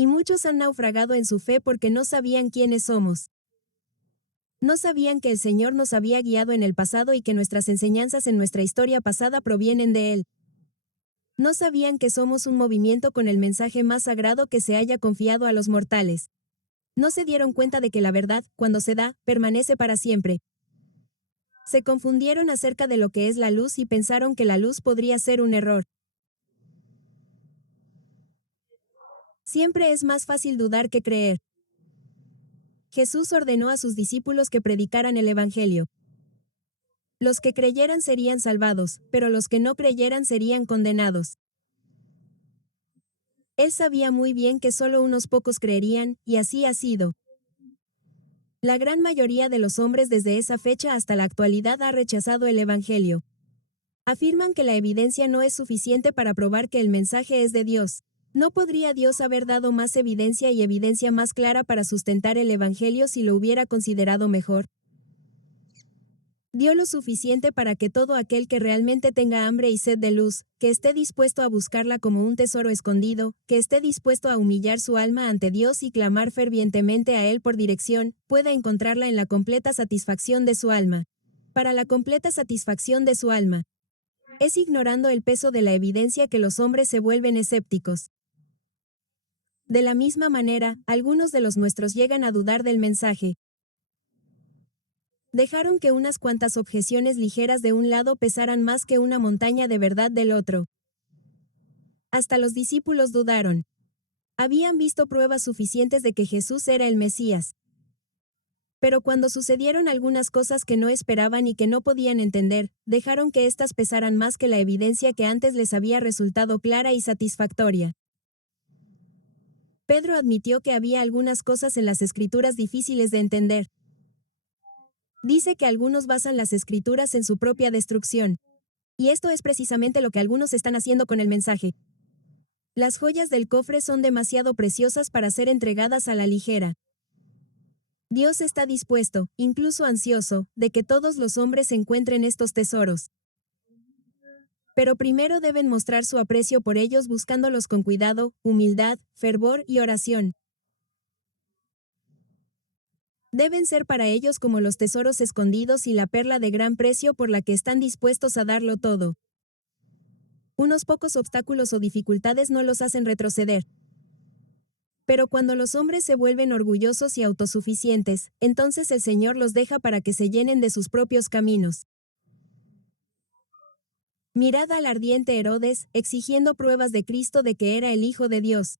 Y muchos han naufragado en su fe porque no sabían quiénes somos. No sabían que el Señor nos había guiado en el pasado y que nuestras enseñanzas en nuestra historia pasada provienen de Él. No sabían que somos un movimiento con el mensaje más sagrado que se haya confiado a los mortales. No se dieron cuenta de que la verdad, cuando se da, permanece para siempre. Se confundieron acerca de lo que es la luz y pensaron que la luz podría ser un error. Siempre es más fácil dudar que creer. Jesús ordenó a sus discípulos que predicaran el Evangelio. Los que creyeran serían salvados, pero los que no creyeran serían condenados. Él sabía muy bien que solo unos pocos creerían, y así ha sido. La gran mayoría de los hombres desde esa fecha hasta la actualidad ha rechazado el Evangelio. Afirman que la evidencia no es suficiente para probar que el mensaje es de Dios. ¿No podría Dios haber dado más evidencia y evidencia más clara para sustentar el Evangelio si lo hubiera considerado mejor? Dio lo suficiente para que todo aquel que realmente tenga hambre y sed de luz, que esté dispuesto a buscarla como un tesoro escondido, que esté dispuesto a humillar su alma ante Dios y clamar fervientemente a Él por dirección, pueda encontrarla en la completa satisfacción de su alma. Para la completa satisfacción de su alma. Es ignorando el peso de la evidencia que los hombres se vuelven escépticos. De la misma manera, algunos de los nuestros llegan a dudar del mensaje. Dejaron que unas cuantas objeciones ligeras de un lado pesaran más que una montaña de verdad del otro. Hasta los discípulos dudaron. Habían visto pruebas suficientes de que Jesús era el Mesías. Pero cuando sucedieron algunas cosas que no esperaban y que no podían entender, dejaron que éstas pesaran más que la evidencia que antes les había resultado clara y satisfactoria. Pedro admitió que había algunas cosas en las Escrituras difíciles de entender. Dice que algunos basan las Escrituras en su propia destrucción. Y esto es precisamente lo que algunos están haciendo con el mensaje. Las joyas del cofre son demasiado preciosas para ser entregadas a la ligera. Dios está dispuesto, incluso ansioso, de que todos los hombres encuentren estos tesoros. Pero primero deben mostrar su aprecio por ellos buscándolos con cuidado, humildad, fervor y oración. Deben ser para ellos como los tesoros escondidos y la perla de gran precio por la que están dispuestos a darlo todo. Unos pocos obstáculos o dificultades no los hacen retroceder. Pero cuando los hombres se vuelven orgullosos y autosuficientes, entonces el Señor los deja para que se llenen de sus propios caminos. Mirad al ardiente Herodes, exigiendo pruebas de Cristo de que era el Hijo de Dios.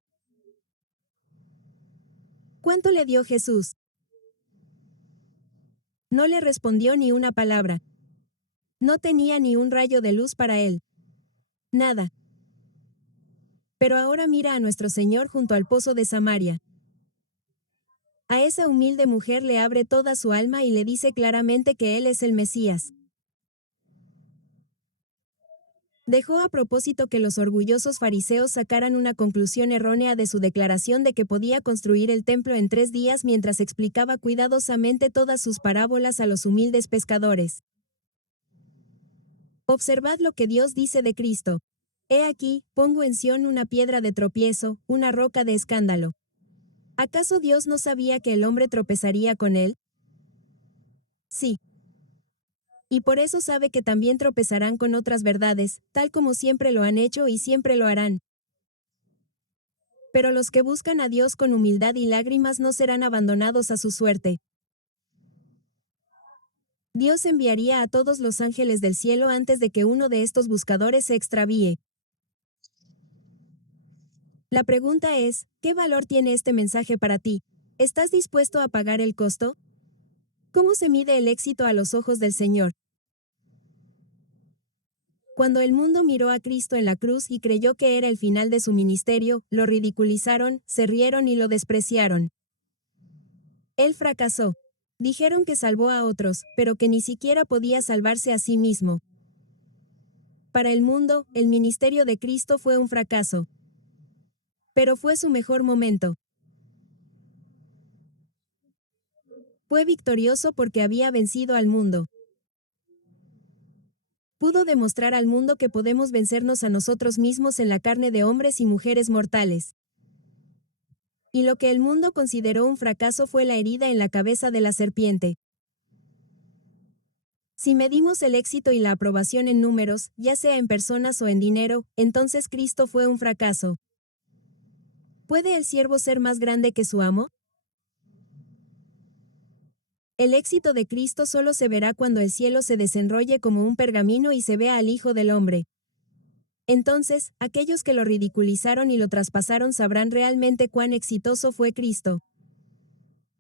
¿Cuánto le dio Jesús? No le respondió ni una palabra. No tenía ni un rayo de luz para él. Nada. Pero ahora mira a nuestro Señor junto al pozo de Samaria. A esa humilde mujer le abre toda su alma y le dice claramente que Él es el Mesías. Dejó a propósito que los orgullosos fariseos sacaran una conclusión errónea de su declaración de que podía construir el templo en 3 días mientras explicaba cuidadosamente todas sus parábolas a los humildes pescadores. Observad lo que Dios dice de Cristo. He aquí, pongo en Sión una piedra de tropiezo, una roca de escándalo. ¿Acaso Dios no sabía que el hombre tropezaría con él? Sí. Y por eso sabe que también tropezarán con otras verdades, tal como siempre lo han hecho y siempre lo harán. Pero los que buscan a Dios con humildad y lágrimas no serán abandonados a su suerte. Dios enviaría a todos los ángeles del cielo antes de que uno de estos buscadores se extravíe. La pregunta es, ¿qué valor tiene este mensaje para ti? ¿Estás dispuesto a pagar el costo? ¿Cómo se mide el éxito a los ojos del Señor? Cuando el mundo miró a Cristo en la cruz y creyó que era el final de su ministerio, lo ridiculizaron, se rieron y lo despreciaron. Él fracasó. Dijeron que salvó a otros, pero que ni siquiera podía salvarse a sí mismo. Para el mundo, el ministerio de Cristo fue un fracaso. Pero fue su mejor momento. Fue victorioso porque había vencido al mundo. Pudo demostrar al mundo que podemos vencernos a nosotros mismos en la carne de hombres y mujeres mortales. Y lo que el mundo consideró un fracaso fue la herida en la cabeza de la serpiente. Si medimos el éxito y la aprobación en números, ya sea en personas o en dinero, entonces Cristo fue un fracaso. ¿Puede el siervo ser más grande que su amo? El éxito de Cristo solo se verá cuando el cielo se desenrolle como un pergamino y se vea al Hijo del Hombre. Entonces, aquellos que lo ridiculizaron y lo traspasaron sabrán realmente cuán exitoso fue Cristo.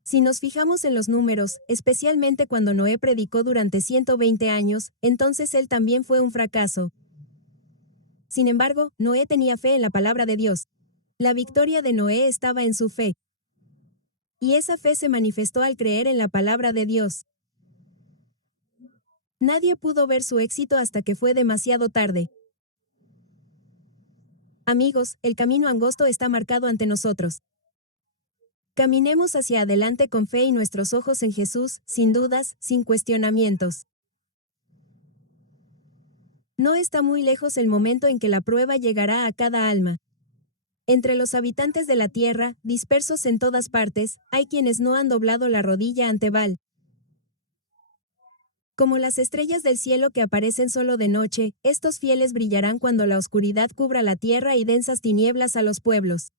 Si nos fijamos en los números, especialmente cuando Noé predicó durante 120 años, entonces él también fue un fracaso. Sin embargo, Noé tenía fe en la palabra de Dios. La victoria de Noé estaba en su fe. Y esa fe se manifestó al creer en la palabra de Dios. Nadie pudo ver su éxito hasta que fue demasiado tarde. Amigos, el camino angosto está marcado ante nosotros. Caminemos hacia adelante con fe y nuestros ojos en Jesús, sin dudas, sin cuestionamientos. No está muy lejos el momento en que la prueba llegará a cada alma. Entre los habitantes de la tierra, dispersos en todas partes, hay quienes no han doblado la rodilla ante Baal. Como las estrellas del cielo que aparecen solo de noche, estos fieles brillarán cuando la oscuridad cubra la tierra y densas tinieblas a los pueblos.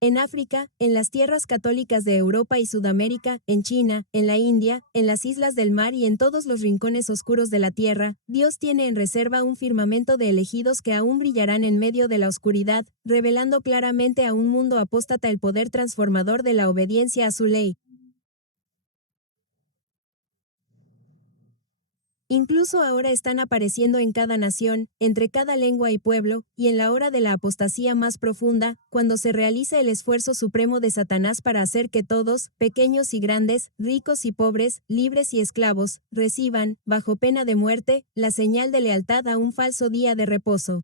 En África, en las tierras católicas de Europa y Sudamérica, en China, en la India, en las islas del mar y en todos los rincones oscuros de la tierra, Dios tiene en reserva un firmamento de elegidos que aún brillarán en medio de la oscuridad, revelando claramente a un mundo apóstata el poder transformador de la obediencia a su ley. Incluso ahora están apareciendo en cada nación, entre cada lengua y pueblo, y en la hora de la apostasía más profunda, cuando se realiza el esfuerzo supremo de Satanás para hacer que todos, pequeños y grandes, ricos y pobres, libres y esclavos, reciban, bajo pena de muerte, la señal de lealtad a un falso día de reposo.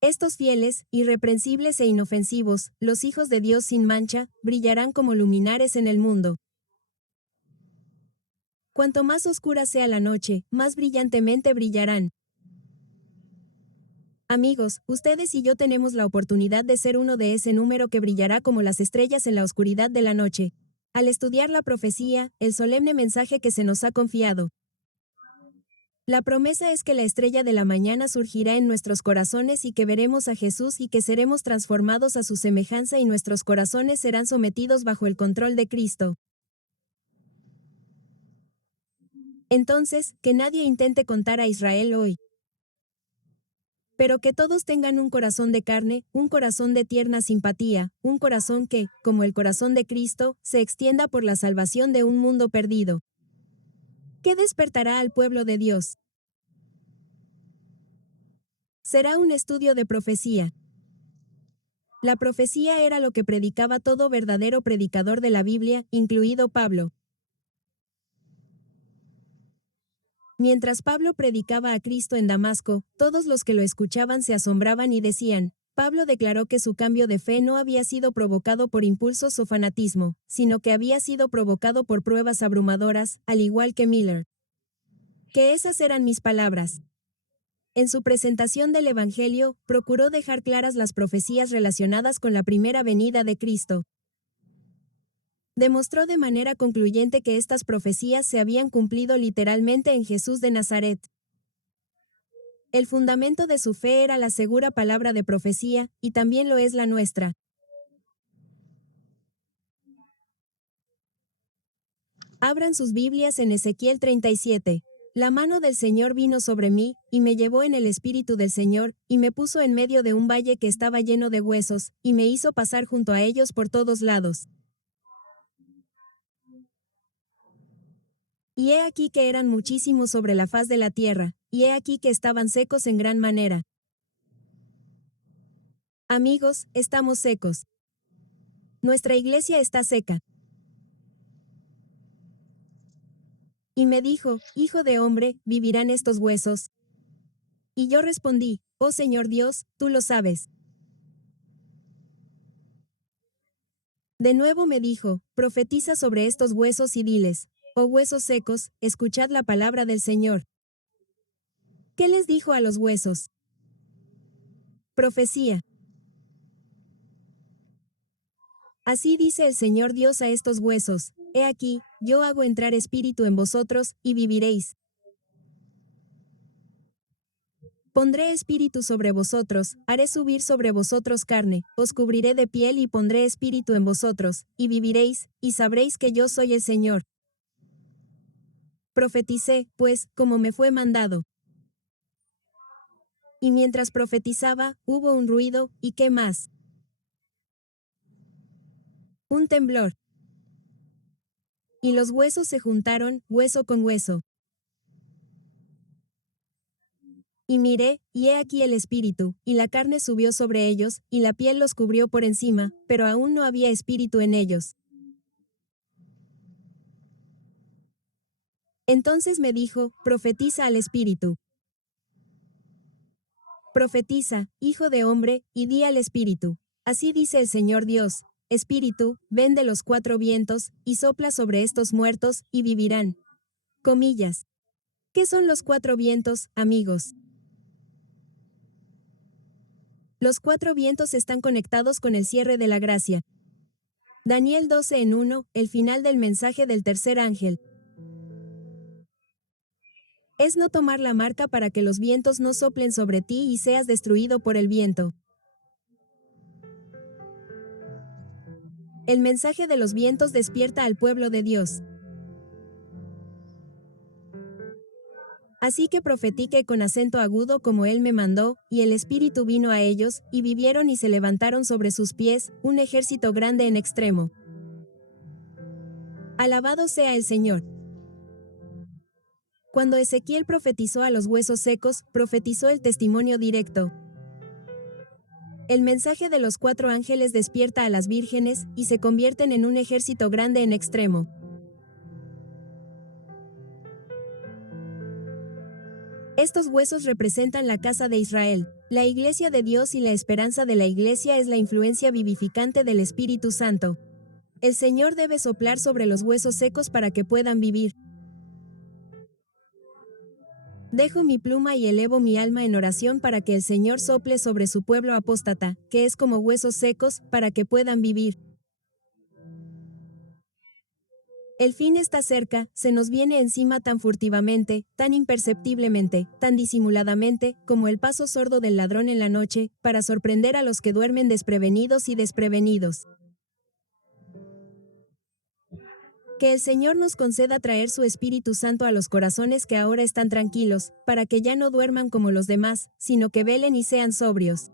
Estos fieles, irreprensibles e inofensivos, los hijos de Dios sin mancha, brillarán como luminares en el mundo. Cuanto más oscura sea la noche, más brillantemente brillarán. Amigos, ustedes y yo tenemos la oportunidad de ser uno de ese número que brillará como las estrellas en la oscuridad de la noche. Al estudiar la profecía, el solemne mensaje que se nos ha confiado. La promesa es que la estrella de la mañana surgirá en nuestros corazones y que veremos a Jesús y que seremos transformados a su semejanza y nuestros corazones serán sometidos bajo el control de Cristo. Entonces, que nadie intente contar a Israel hoy. Pero que todos tengan un corazón de carne, un corazón de tierna simpatía, un corazón que, como el corazón de Cristo, se extienda por la salvación de un mundo perdido. ¿Qué despertará al pueblo de Dios? Será un estudio de profecía. La profecía era lo que predicaba todo verdadero predicador de la Biblia, incluido Pablo. Mientras Pablo predicaba a Cristo en Damasco, todos los que lo escuchaban se asombraban y decían, Pablo declaró que su cambio de fe no había sido provocado por impulsos o fanatismo, sino que había sido provocado por pruebas abrumadoras, al igual que Miller. Que esas eran mis palabras. En su presentación del Evangelio, procuró dejar claras las profecías relacionadas con la primera venida de Cristo. Demostró de manera concluyente que estas profecías se habían cumplido literalmente en Jesús de Nazaret. El fundamento de su fe era la segura palabra de profecía, y también lo es la nuestra. Abran sus Biblias en Ezequiel 37. La mano del Señor vino sobre mí, y me llevó en el espíritu del Señor, y me puso en medio de un valle que estaba lleno de huesos, y me hizo pasar junto a ellos por todos lados. Y he aquí que eran muchísimos sobre la faz de la tierra, y he aquí que estaban secos en gran manera. Amigos, estamos secos. Nuestra iglesia está seca. Y me dijo, Hijo de hombre, ¿vivirán estos huesos? Y yo respondí, Oh Señor Dios, tú lo sabes. De nuevo me dijo, profetiza sobre estos huesos y diles, oh huesos secos, escuchad la palabra del Señor. ¿Qué les dijo a los huesos? Profecía. Así dice el Señor Dios a estos huesos: He aquí, yo hago entrar espíritu en vosotros, y viviréis. Pondré espíritu sobre vosotros, haré subir sobre vosotros carne, os cubriré de piel y pondré espíritu en vosotros, y viviréis, y sabréis que yo soy el Señor. Profeticé, pues, como me fue mandado. Y mientras profetizaba, hubo un ruido, ¿y qué más? Un temblor. Y los huesos se juntaron, hueso con hueso. Y miré, y he aquí el espíritu, y la carne subió sobre ellos, y la piel los cubrió por encima, pero aún no había espíritu en ellos. Entonces me dijo: Profetiza al espíritu. Profetiza, hijo de hombre, y di al espíritu: Así dice el Señor Dios: Espíritu, ven de los cuatro vientos, y sopla sobre estos muertos, y vivirán. Comillas. ¿Qué son los cuatro vientos, amigos? Los cuatro vientos están conectados con el cierre de la gracia. Daniel 12:1, el final del mensaje del tercer ángel. Es no tomar la marca para que los vientos no soplen sobre ti y seas destruido por el viento. El mensaje de los vientos despierta al pueblo de Dios. Así que profetiqué con acento agudo como él me mandó, y el Espíritu vino a ellos, y vivieron y se levantaron sobre sus pies, un ejército grande en extremo. Alabado sea el Señor. Cuando Ezequiel profetizó a los huesos secos, profetizó el testimonio directo. El mensaje de los cuatro ángeles despierta a las vírgenes, y se convierten en un ejército grande en extremo. Estos huesos representan la casa de Israel, la iglesia de Dios, y la esperanza de la iglesia es la influencia vivificante del Espíritu Santo. El Señor debe soplar sobre los huesos secos para que puedan vivir. Dejo mi pluma y elevo mi alma en oración para que el Señor sople sobre su pueblo apóstata, que es como huesos secos, para que puedan vivir. El fin está cerca, se nos viene encima tan furtivamente, tan imperceptiblemente, tan disimuladamente, como el paso sordo del ladrón en la noche, para sorprender a los que duermen desprevenidos y desprevenidos. Que el Señor nos conceda traer su Espíritu Santo a los corazones que ahora están tranquilos, para que ya no duerman como los demás, sino que velen y sean sobrios.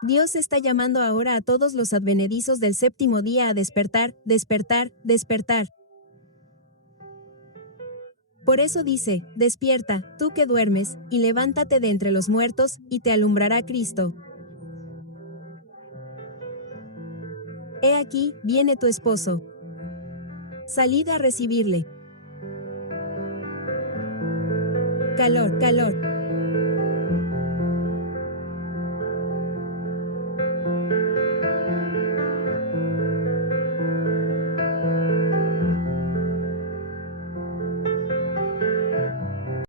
Dios está llamando ahora a todos los advenedizos del séptimo día a despertar, despertar, despertar. Por eso dice: despierta, tú que duermes, y levántate de entre los muertos, y te alumbrará Cristo. He aquí, viene tu esposo. Salid a recibirle. Calor, calor.